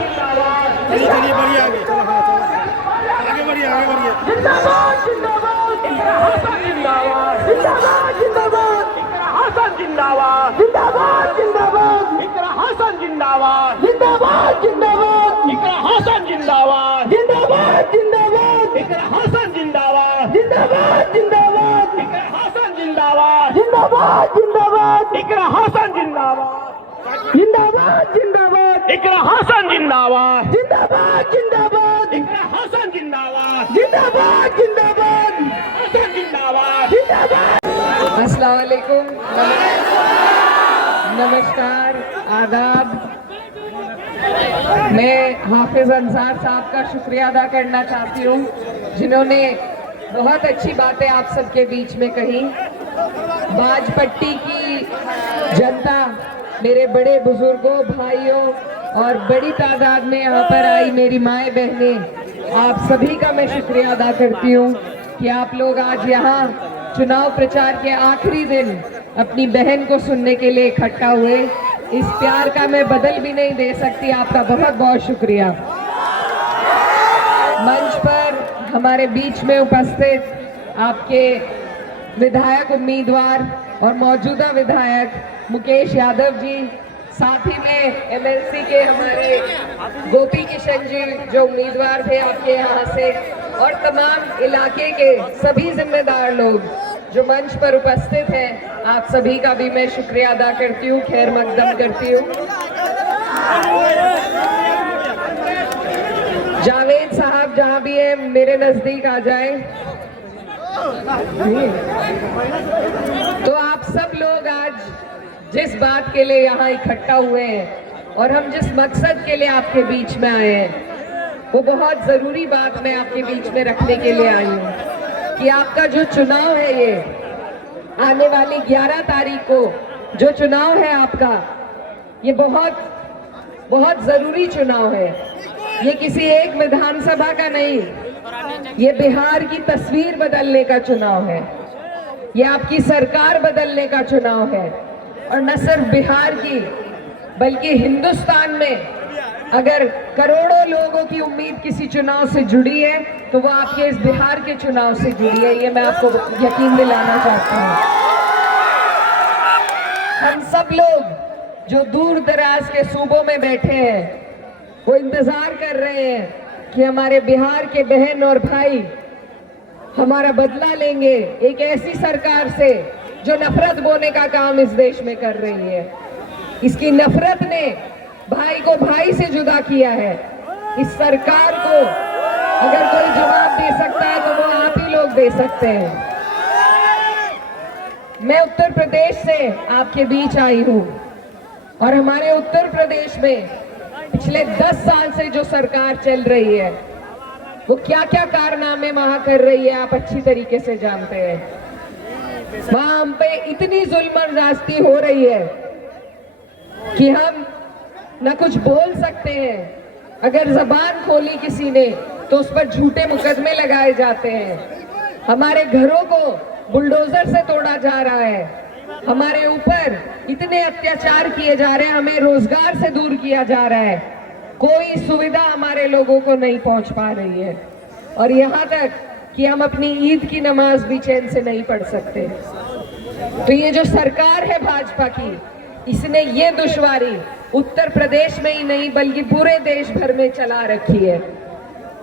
चलिए बढ़िया आगे चलो, हाँ चलो आगे बढ़िए आगे बढ़िए। जिंदाबाद जिंदाबाद हसन जिंदाबाद जिंदाबाद जिंदाबाद हसन जिंदाबाद जिंदाबाद जिंदाबाद हसन जिंदाबाद जिंदाबाद जिंदाबाद हसन जिंदाबाद जिंदाबाद जिंदाबाद हसन जिंदाबाद जिंदाबाद जिंदाबाद हसन जिंदाबाद जिंदाबाद जिंदाबाद हसन जिंदाबाद जिंदाबाद जिंदाबाद हसन जिंदाबाद जिंदाबाद जिंदाबाद हसन जिंदाबाद जिंदाबाद जिंदाबाद हसन जिंदाबाद जिंदाबाद। अस्सलाम वालेकुम, नमस्कार, आदाब। मैं हाफिज अंसार साहब का शुक्रिया अदा करना चाहती हूँ, जिन्होंने बहुत अच्छी बातें आप सबके बीच में कही। बाजपट्टी की जनता, मेरे बड़े बुजुर्गों, भाइयों और बड़ी तादाद में यहाँ पर आई मेरी माएँ बहनें, आप सभी का मैं शुक्रिया अदा करती हूँ कि आप लोग आज यहाँ चुनाव प्रचार के आखिरी दिन अपनी बहन को सुनने के लिए इकट्ठा हुए। इस प्यार का मैं बदल भी नहीं दे सकती, आपका बहुत बहुत शुक्रिया। मंच पर हमारे बीच में उपस्थित आपके विधायक उम्मीदवार और मौजूदा विधायक मुकेश यादव जी, साथ ही में एमएलसी के हमारे गोपी किशन जी जो उम्मीदवार थे आपके यहाँ से, और तमाम इलाके के सभी जिम्मेदार लोग जो मंच पर उपस्थित हैं, आप सभी का भी मैं शुक्रिया अदा करती हूँ, खैर मकदम करती हूँ। जावेद साहब जहाँ भी हैं मेरे नजदीक आ जाएं। तो आप सब लोग आज जिस बात के लिए यहाँ इकट्ठा हुए हैं और हम जिस मकसद के लिए आपके बीच में आए हैं, वो बहुत ज़रूरी बात मैं आपके बीच में रखने के लिए आई हूँ कि आपका जो चुनाव है, ये आने वाली 11 तारीख को जो चुनाव है आपका, ये बहुत बहुत ज़रूरी चुनाव है। ये किसी एक विधानसभा का नहीं, ये बिहार की तस्वीर बदलने का चुनाव है, ये आपकी सरकार बदलने का चुनाव है। और न सिर्फ बिहार की बल्कि हिंदुस्तान में अगर करोड़ों लोगों की उम्मीद किसी चुनाव से जुड़ी है तो वो आपके इस बिहार के चुनाव से जुड़ी है, ये मैं आपको यकीन दिलाना चाहता हूँ। हम सब लोग जो दूर दराज के सूबों में बैठे हैं वो इंतजार कर रहे हैं कि हमारे बिहार के बहन और भाई हमारा बदला लेंगे एक ऐसी सरकार से जो नफरत बोने का काम इस देश में कर रही है। इसकी नफरत ने भाई को भाई से जुदा किया है। इस सरकार को अगर कोई जवाब दे सकता है तो वो आप ही लोग दे सकते हैं। मैं उत्तर प्रदेश से आपके बीच आई हूं और हमारे उत्तर प्रदेश में पिछले 10 साल से जो सरकार चल रही है वो क्या क्या कारनामे वहां कर रही है आप अच्छी तरीके से जानते हैं। वहां हम पे इतनी जुल्म और ज्यादती हो रही है कि हम न कुछ बोल सकते हैं। अगर जबान खोली किसी ने तो उस पर झूठे मुकदमे लगाए जाते हैं। हमारे घरों को बुलडोजर से तोड़ा जा रहा है। हमारे ऊपर इतने अत्याचार किए जा रहे हैं, हमें रोजगार से दूर किया जा रहा है। कोई सुविधा हमारे लोगों को नहीं पहुंच पा रही है और यहाँ तक कि हम अपनी ईद की नमाज भी चैन से नहीं पढ़ सकते। तो ये जो सरकार है भाजपा की, इसने ये दुश्वारी उत्तर प्रदेश में ही नहीं बल्कि पूरे देश भर में चला रखी है।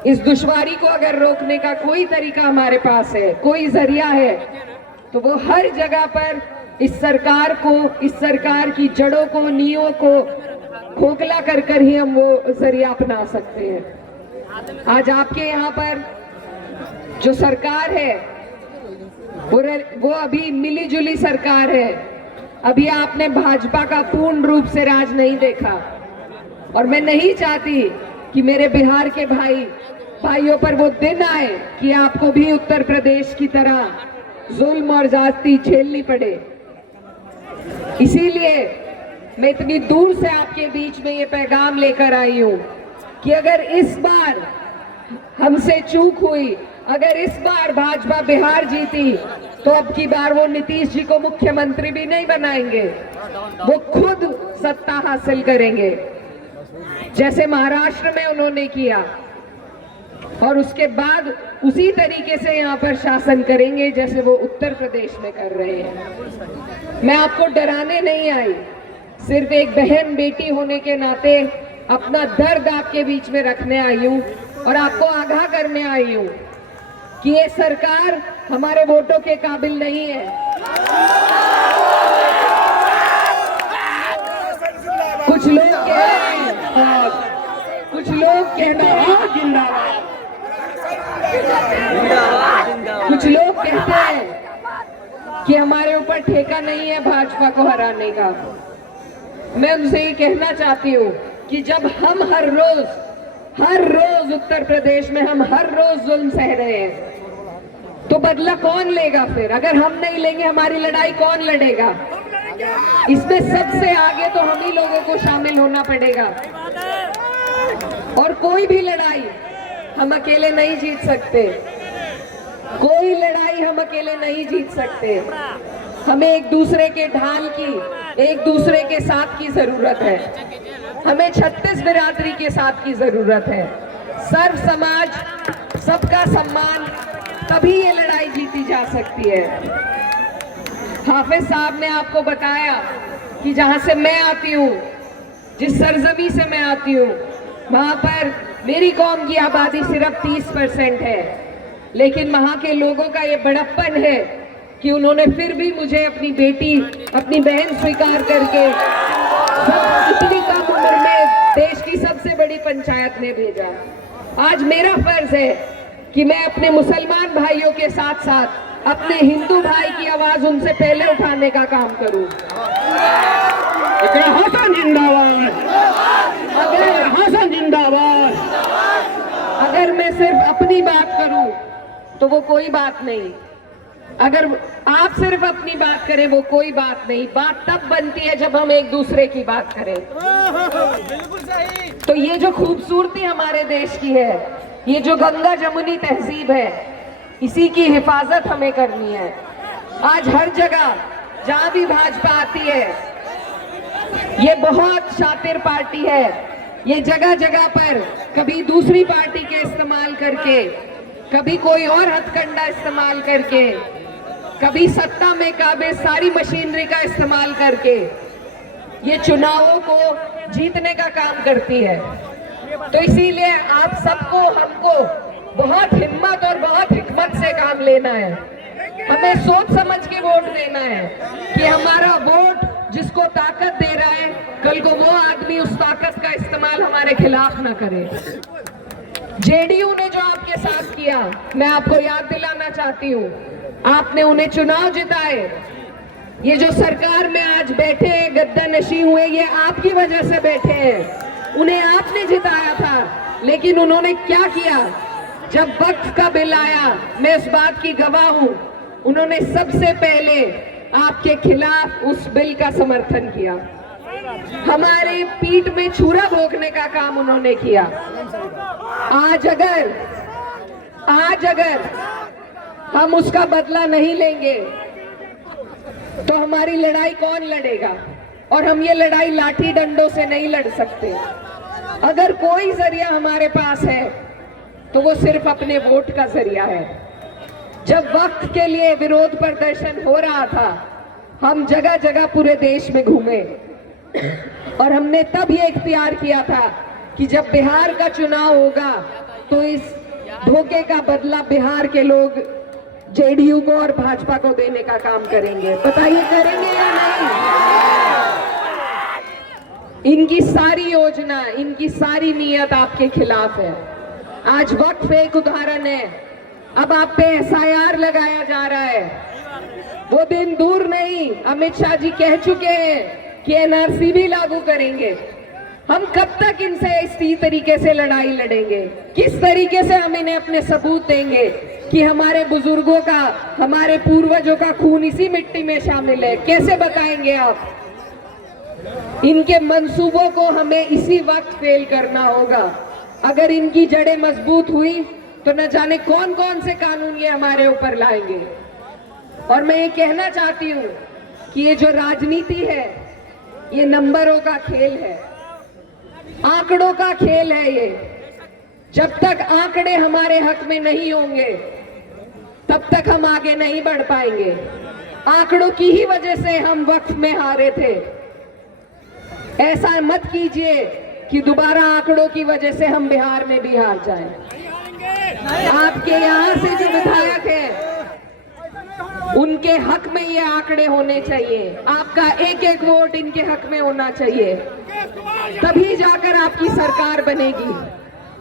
इस दुश्वारी को अगर रोकने का कोई तरीका हमारे पास है, कोई जरिया है, तो वो हर जगह पर इस सरकार को, इस सरकार की जड़ों को, नींवों को खोखला कर कर ही हम वो जरिया अपना सकते हैं। आज आपके यहाँ पर जो सरकार है वो अभी मिली जुली सरकार है। अभी आपने भाजपा का पूर्ण रूप से राज नहीं देखा और मैं नहीं चाहती कि मेरे बिहार के भाइयों पर वो दिन आए कि आपको भी उत्तर प्रदेश की तरह जुल्म और ज्यादती झेलनी पड़े। इसीलिए मैं इतनी दूर से आपके बीच में ये पैगाम लेकर आई हूं कि अगर इस बार हमसे चूक हुई, अगर इस बार भाजपा बिहार जीती तो अब की बार वो नीतीश जी को मुख्यमंत्री भी नहीं बनाएंगे, वो खुद सत्ता हासिल करेंगे जैसे महाराष्ट्र में उन्होंने किया और उसके बाद उसी तरीके से यहाँ पर शासन करेंगे जैसे वो उत्तर प्रदेश में कर रहे हैं। मैं आपको डराने नहीं आई, सिर्फ एक बहन बेटी होने के नाते अपना दर्द आपके बीच में रखने आई हूँ और आपको आगाह करने आई हूँ कि ये सरकार हमारे वोटों के काबिल नहीं है। कुछ लोग कह रहे हैं, कुछ लोग कहते हैं जिंदाबाद, कुछ लोग कहते हैं कि हमारे ऊपर ठेका नहीं है भाजपा को हराने का। मैं उनसे ये कहना चाहती हूँ कि जब हम हर रोज उत्तर प्रदेश में हम हर रोज जुल्म सह रहे हैं तो बदला कौन लेगा फिर? अगर हम नहीं लेंगे हमारी लड़ाई कौन लड़ेगा? इसमें सबसे आगे तो हम ही लोगों को शामिल होना पड़ेगा और कोई भी लड़ाई हम अकेले नहीं जीत सकते। कोई लड़ाई हम अकेले नहीं जीत सकते। हमें एक दूसरे के ढाल की, एक दूसरे के साथ की जरूरत है। हमें 36 बिरादरी के साथ की जरूरत है। सर्व समाज, सबका सम्मान, तभी ये लड़ाई जीती जा सकती है। हाफिज साहब ने आपको बताया कि जहां से मैं आती हूँ, जिस सरजमी से मैं आती हूँ, वहां पर मेरी कौम की आबादी सिर्फ 30% है, लेकिन वहां के लोगों का ये बड़प्पन है कि उन्होंने फिर भी मुझे अपनी बेटी, अपनी बहन स्वीकार करके इतनी कम उम्र में देश की सबसे बड़ी पंचायत में भेजा। आज मेरा फर्ज है कि मैं अपने मुसलमान भाइयों के साथ साथ अपने हिंदू भाई की आवाज उनसे पहले उठाने का काम करूं। हसन जिंदाबाद, हसन जिंदाबाद। अगर मैं सिर्फ अपनी बात करूं तो वो कोई बात नहीं, अगर आप सिर्फ अपनी बात करें वो कोई बात नहीं। बात तब बनती है जब हम एक दूसरे की बात करें। बिल्कुल सही। तो ये जो खूबसूरती हमारे देश की है, ये जो गंगा जमुनी तहजीब है, इसी की हिफाजत हमें करनी है। आज हर जगह जहां भी भाजपा आती है, ये बहुत शातिर पार्टी है, ये जगह जगह पर कभी दूसरी पार्टी के इस्तेमाल करके, कभी कोई और हथकंडा इस्तेमाल करके, कभी सत्ता में काबिज सारी मशीनरी का इस्तेमाल करके ये चुनावों को जीतने का काम करती है। तो इसीलिए आप सबको, हमको बहुत हिम्मत और बहुत हिकमत से काम लेना है। हमें सोच समझ के वोट देना है कि हमारा वोट जिसको ताकत दे रहा है, कल को वो आदमी उस ताकत का इस्तेमाल हमारे खिलाफ ना करे। जेडीयू ने जो आपके साथ किया, मैं आपको याद दिलाना चाहती हूँ, आपने उन्हें चुनाव जिताए। ये जो सरकार में आज बैठे हैं, गद्दा नशी हुए, ये आपकी वजह से बैठे हैं। उन्हें आपने जिताया था, लेकिन उन्होंने क्या किया? जब वक्त का बिल आया, मैं इस बात की गवाह हूं, उन्होंने सबसे पहले आपके खिलाफ उस बिल का समर्थन किया। हमारे पीठ में छुरा भोंकने का काम उन्होंने किया। आज अगर हम उसका बदला नहीं लेंगे तो हमारी लड़ाई कौन लड़ेगा? और हम ये लड़ाई लाठी डंडों से नहीं लड़ सकते। अगर कोई जरिया हमारे पास है तो वो सिर्फ अपने वोट का जरिया है। जब वक्त के लिए विरोध प्रदर्शन हो रहा था, हम जगह जगह पूरे देश में घूमे और हमने तब ये इख्तियार किया था कि जब बिहार का चुनाव होगा तो इस धोखे का बदला बिहार के लोग जेडीयू को और भाजपा को देने का काम करेंगे। बताइए करेंगे या नहीं? इनकी सारी योजना, इनकी सारी नीयत आपके खिलाफ है। आज वक्त पे एक उदाहरण है, अब आप पे एसआईआर लगाया जा रहा है। वो दिन दूर नहीं, अमित शाह जी कह चुके हैं कि एनआरसी भी लागू करेंगे। हम कब तक इनसे इसी तरीके से लड़ाई लड़ेंगे? किस तरीके से हम इन्हें अपने सबूत देंगे कि हमारे बुजुर्गों का, हमारे पूर्वजों का खून इसी मिट्टी में शामिल है? कैसे बताएंगे आप? इनके मंसूबों को हमें इसी वक्त फेल करना होगा। अगर इनकी जड़ें मजबूत हुई तो न जाने कौन कौन से कानून ये हमारे ऊपर लाएंगे। और मैं ये कहना चाहती हूँ कि ये जो राजनीति है, ये नंबरों का खेल है, आंकड़ों का खेल है। ये जब तक आंकड़े हमारे हक में नहीं होंगे तब तक हम आगे नहीं बढ़ पाएंगे। आंकड़ों की ही वजह से हम वक्त में हारे थे। ऐसा मत कीजिए कि दोबारा आंकड़ों की वजह से हम बिहार में भी हार जाएं। आपके यहाँ से जो विधायक हैं, उनके हक में ये आंकड़े होने चाहिए। आपका एक एक वोट इनके हक में होना चाहिए, तभी जाकर आपकी सरकार बनेगी।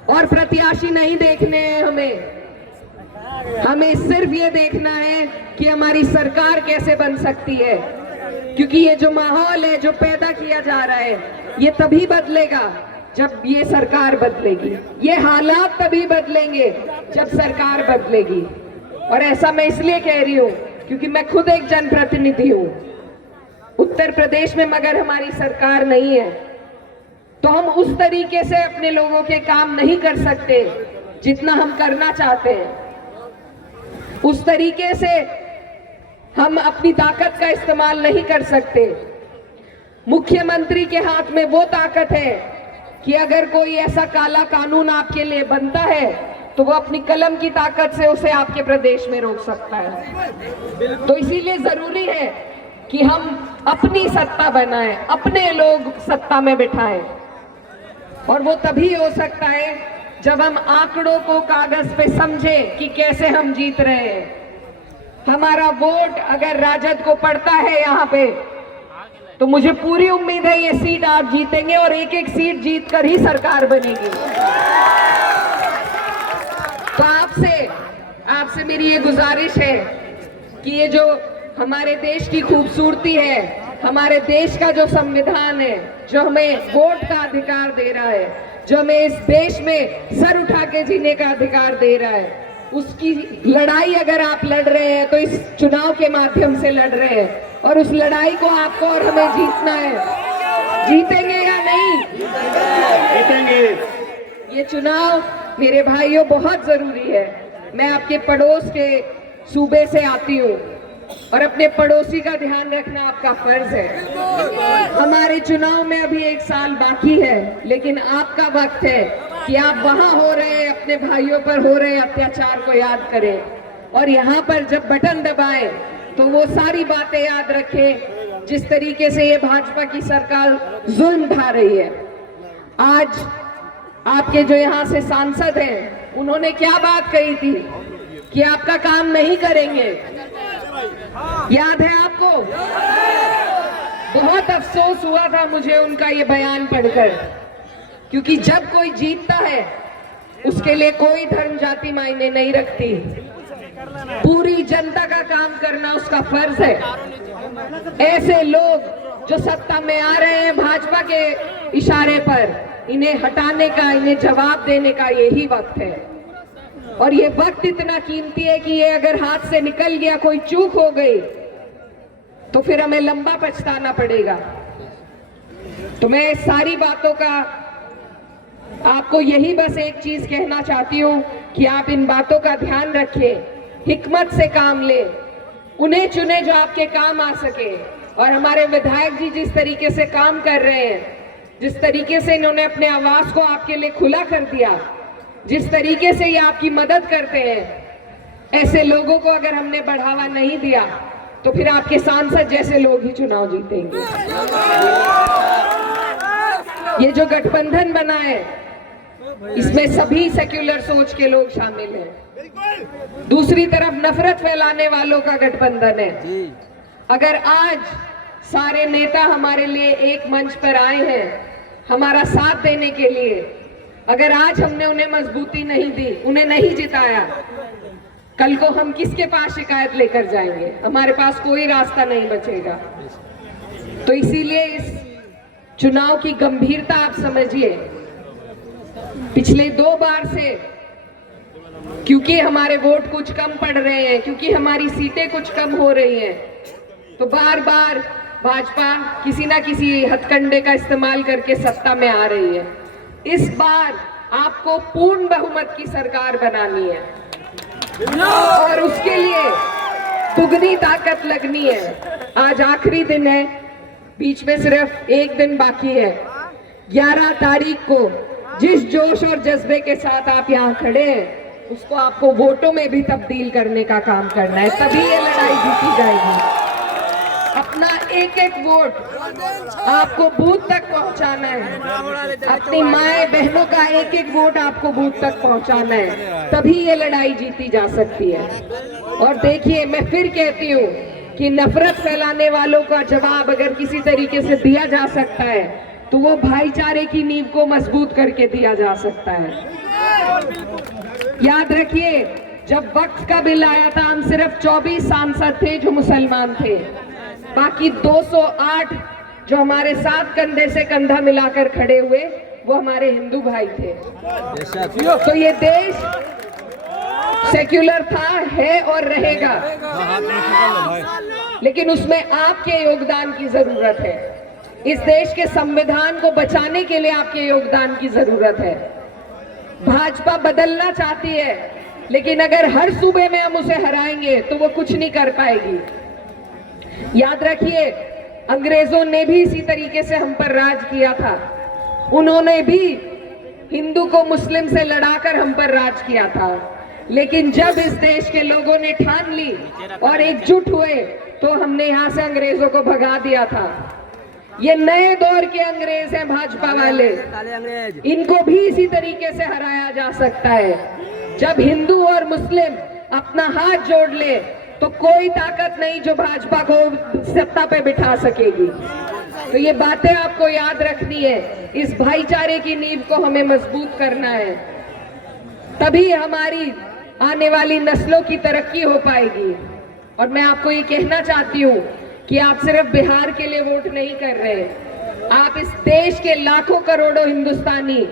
और प्रत्याशी नहीं देखने हैं हमें सिर्फ ये देखना है कि हमारी सरकार कैसे बन सकती है। क्योंकि ये जो माहौल है, जो पैदा किया जा रहा है, ये तभी बदलेगा जब ये सरकार बदलेगी। ये हालात तभी बदलेंगे जब सरकार बदलेगी। और ऐसा मैं इसलिए कह रही हूँ क्योंकि मैं खुद एक जनप्रतिनिधि हूँ। उत्तर प्रदेश में मगर हमारी सरकार नहीं है तो हम उस तरीके से अपने लोगों के काम नहीं कर सकते जितना हम करना चाहते हैं। उस तरीके से हम अपनी ताकत का इस्तेमाल नहीं कर सकते। मुख्यमंत्री के हाथ में वो ताकत है कि अगर कोई ऐसा काला कानून आपके लिए बनता है तो वो अपनी कलम की ताकत से उसे आपके प्रदेश में रोक सकता है। तो इसीलिए जरूरी है कि हम अपनी सत्ता बनाएं, अपने लोग सत्ता में बिठाएं। और वो तभी हो सकता है जब हम आंकड़ों को कागज पे समझें कि कैसे हम जीत रहे हैं। हमारा वोट अगर राजद को पड़ता है यहाँ पे तो मुझे पूरी उम्मीद है ये सीट आप जीतेंगे और एक एक सीट जीत कर ही सरकार बनेगी। तो आपसे मेरी ये गुजारिश है कि ये जो हमारे देश की खूबसूरती है, हमारे देश का जो संविधान है, जो हमें वोट का अधिकार दे रहा है, जो हमें इस देश में सर उठा के जीने का अधिकार दे रहा है, उसकी लड़ाई अगर आप लड़ रहे हैं तो इस चुनाव के माध्यम से लड़ रहे हैं। और उस लड़ाई को आपको और हमें जीतना है। जीतेंगे या नहीं? जीतेंगे। ये चुनाव मेरे भाइयों बहुत जरूरी है। मैं आपके पड़ोस के सूबे से आती हूँ और अपने पड़ोसी का ध्यान रखना आपका फर्ज है। हमारे चुनाव में अभी 1 साल बाकी है, लेकिन आपका वक्त है कि आप वहां हो रहे अपने भाइयों पर हो रहे अत्याचार को याद करें और यहाँ पर जब बटन दबाएं तो वो सारी बातें याद रखें जिस तरीके से ये भाजपा की सरकार जुल्म ढा रही है। आज आपके जो यहाँ से सांसद हैं, उन्होंने क्या बात कही थी कि आपका काम नहीं करेंगे, याद है आपको? बहुत अफसोस हुआ था मुझे उनका ये बयान पढ़कर, क्योंकि जब कोई जीतता है उसके लिए कोई धर्म जाति मायने नहीं रखती। पूरी जनता का काम करना उसका फर्ज है। ऐसे लोग जो सत्ता में आ रहे हैं भाजपा के इशारे पर, इन्हें हटाने का, इन्हें जवाब देने का यही वक्त है। और ये वक्त इतना कीमती है कि ये अगर हाथ से निकल गया, कोई चूक हो गई, तो फिर हमें लंबा पछताना पड़ेगा। तो मैं सारी बातों का आपको यही बस एक चीज कहना चाहती हूँ कि आप इन बातों का ध्यान रखें, हिकमत से काम ले, उन्हें चुने जो आपके काम आ सके। और हमारे विधायक जी जिस तरीके से काम कर रहे हैं, जिस तरीके से इन्होंने अपने आवास को आपके लिए खुला कर दिया, जिस तरीके से ये आपकी मदद करते हैं, ऐसे लोगों को अगर हमने बढ़ावा नहीं दिया तो फिर आपके सांसद जैसे लोग ही चुनाव जीतेंगे। ये जो गठबंधन बना है, इसमें सभी सेक्युलर सोच के लोग शामिल हैं। दूसरी तरफ नफरत फैलाने वालों का गठबंधन है। अगर आज सारे नेता हमारे लिए एक मंच पर आए हैं हमारा साथ देने के लिए, अगर आज हमने उन्हें मजबूती नहीं दी, उन्हें नहीं जिताया, कल को हम किसके पास शिकायत लेकर जाएंगे? हमारे पास कोई रास्ता नहीं बचेगा। तो इसीलिए इस चुनाव की गंभीरता आप समझिए। पिछले 2 बार से क्योंकि हमारे वोट कुछ कम पड़ रहे हैं, क्योंकि हमारी सीटें कुछ कम हो रही हैं, तो बार बार भाजपा किसी ना किसी हथकंडे का इस्तेमाल करके सत्ता में आ रही है। इस बार आपको पूर्ण बहुमत की सरकार बनानी है और उसके लिए दुगनी ताकत लगनी है। आज आखिरी दिन है, बीच में सिर्फ एक दिन बाकी है। 11 तारीख को जिस जोश और जज्बे के साथ आप यहाँ खड़े हैं, उसको आपको वोटों में भी तब्दील करने का काम करना है, तभी ये लड़ाई जीती जाएगी। अपना एक एक वोट आपको बूथ तक पहुंचाना है, अपनी माए बहनों का एक एक वोट आपको बूथ तक पहुंचाना है, तभी ये लड़ाई जीती जा सकती है। और देखिए, मैं फिर कहती हूँ कि नफरत फैलाने वालों का जवाब अगर किसी तरीके से दिया जा सकता है तो वो भाईचारे की नींव को मजबूत करके दिया जा सकता है। याद रखिए, जब वक्त का बिल आया था, हम सिर्फ 24 सांसद थे जो मुसलमान थे, बाकी 208 जो हमारे साथ कंधे से कंधा मिलाकर खड़े हुए वो हमारे हिंदू भाई थे। तो ये देश सेक्युलर था, है और रहेगा, लेकिन उसमें आपके योगदान की जरूरत है। इस देश के संविधान को बचाने के लिए आपके योगदान की जरूरत है। भाजपा बदलना चाहती है, लेकिन अगर हर सूबे में हम उसे हराएंगे तो वो कुछ नहीं कर पाएगी। याद रखिए, अंग्रेजों ने भी इसी तरीके से हम पर राज किया था। उन्होंने भी हिंदू को मुस्लिम से लड़ाकर हम पर राज किया था, लेकिन जब इस देश के लोगों ने ठान ली और एकजुट हुए तो हमने यहाँ से अंग्रेजों को भगा दिया था। ये नए दौर के अंग्रेज हैं भाजपा वाले, इनको भी इसी तरीके से हराया जा सकता है। जब हिंदू और मुस्लिम अपना हाथ जोड़ ले तो कोई ताकत नहीं जो भाजपा को सत्ता पे बिठा सकेगी। तो ये बातें आपको याद रखनी है। इस भाईचारे की नींव को हमें मजबूत करना है, तभी हमारी आने वाली नस्लों की तरक्की हो पाएगी। और मैं आपको ये कहना चाहती हूँ कि आप सिर्फ बिहार के लिए वोट नहीं कर रहे, आप इस देश के लाखों करोड़ों हिंदुस्तानी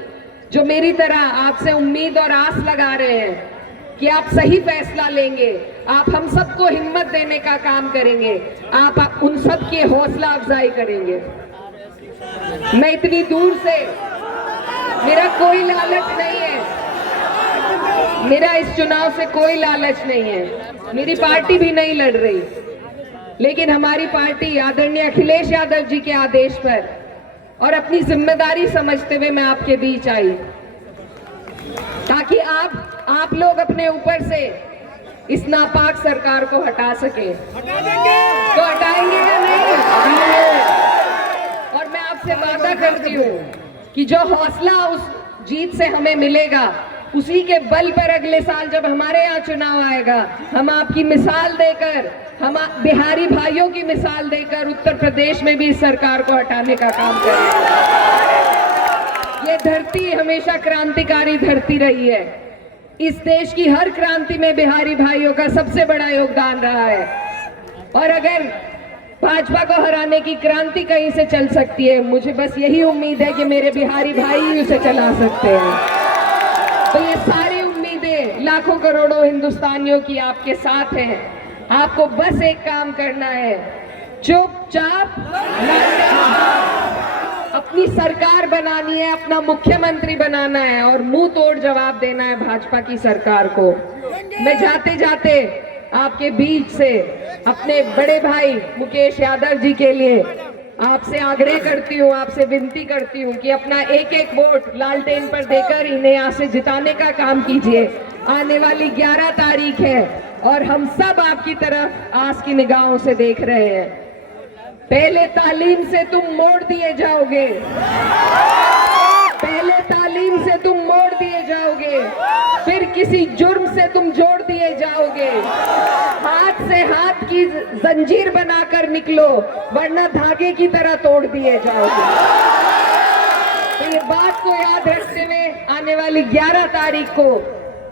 जो मेरी तरह आपसे उम्मीद और आस लगा रहे हैं कि आप सही फैसला लेंगे, आप हम सबको हिम्मत देने का काम करेंगे, आप उन सब की हौसला अफजाई करेंगे। मैं इतनी दूर से, मेरा कोई लालच नहीं है, मेरा इस चुनाव से कोई लालच नहीं है, मेरी पार्टी भी नहीं लड़ रही, लेकिन हमारी पार्टी आदरणीय अखिलेश यादव जी के आदेश पर और अपनी जिम्मेदारी समझते हुए मैं आपके बीच आई, ताकि आप लोग अपने ऊपर से इस नापाक सरकार को हटा सके। तो हटाएंगे या नहीं? और मैं आपसे वादा करती हूँ कि जो हौसला उस जीत से हमें मिलेगा उसी के बल पर अगले साल जब हमारे यहाँ चुनाव आएगा, हम आपकी मिसाल देकर, हम बिहारी भाइयों की मिसाल देकर उत्तर प्रदेश में भी इस सरकार को हटाने का काम करेंगे। ये धरती हमेशा क्रांतिकारी धरती रही है। इस देश की हर क्रांति में बिहारी भाइयों का सबसे बड़ा योगदान रहा है। और अगर भाजपा को हराने की क्रांति कहीं से चल सकती है, मुझे बस यही उम्मीद है कि मेरे बिहारी भाई ही उसे चला सकते हैं। तो ये सारी उम्मीदें लाखों करोड़ों हिंदुस्तानियों की आपके साथ हैं। आपको बस एक काम करना है, चुपचाप अपनी सरकार बनानी है, अपना मुख्यमंत्री बनाना है और मुंह तोड़ जवाब देना है भाजपा की सरकार को। मैं जाते जाते आपके बीच से अपने बड़े भाई मुकेश यादव जी के लिए आपसे आग्रह करती हूँ, आपसे विनती करती हूँ कि अपना एक एक वोट लालटेन पर देकर इन्हें यहाँ से जिताने का काम कीजिए। आने वाली 11 तारीख है और हम सब आपकी तरफ आस की निगाहों से देख रहे हैं। पहले तालीम से तुम मोड़ दिए जाओगे, पहले तालीम से तुम मोड़ दिए जाओगे, फिर किसी जुर्म से तुम जोड़ दिए जाओगे। हाथ से हाथ की जंजीर बनाकर निकलो, वरना धागे की तरह तोड़ दिए जाओगे। तो ये बात को याद रखते हुए आने वाली 11 तारीख को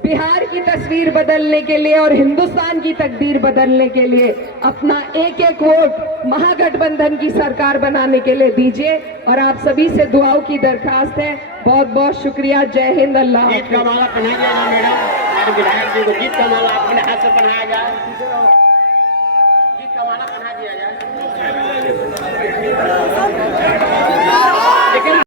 बिहार की तस्वीर बदलने के लिए और हिंदुस्तान की तकदीर बदलने के लिए अपना एक एक वोट महागठबंधन की सरकार बनाने के लिए दीजिए। और आप सभी से दुआओं की दरखास्त है। बहुत बहुत शुक्रिया। जय हिंद। अल्लाह गीत का माला पहना दिया जाए मैडम, हमारे विधायक जी को गीत का माला अपने हाथ से पहनाया जाए, गीत का माला पहना दिया जाए।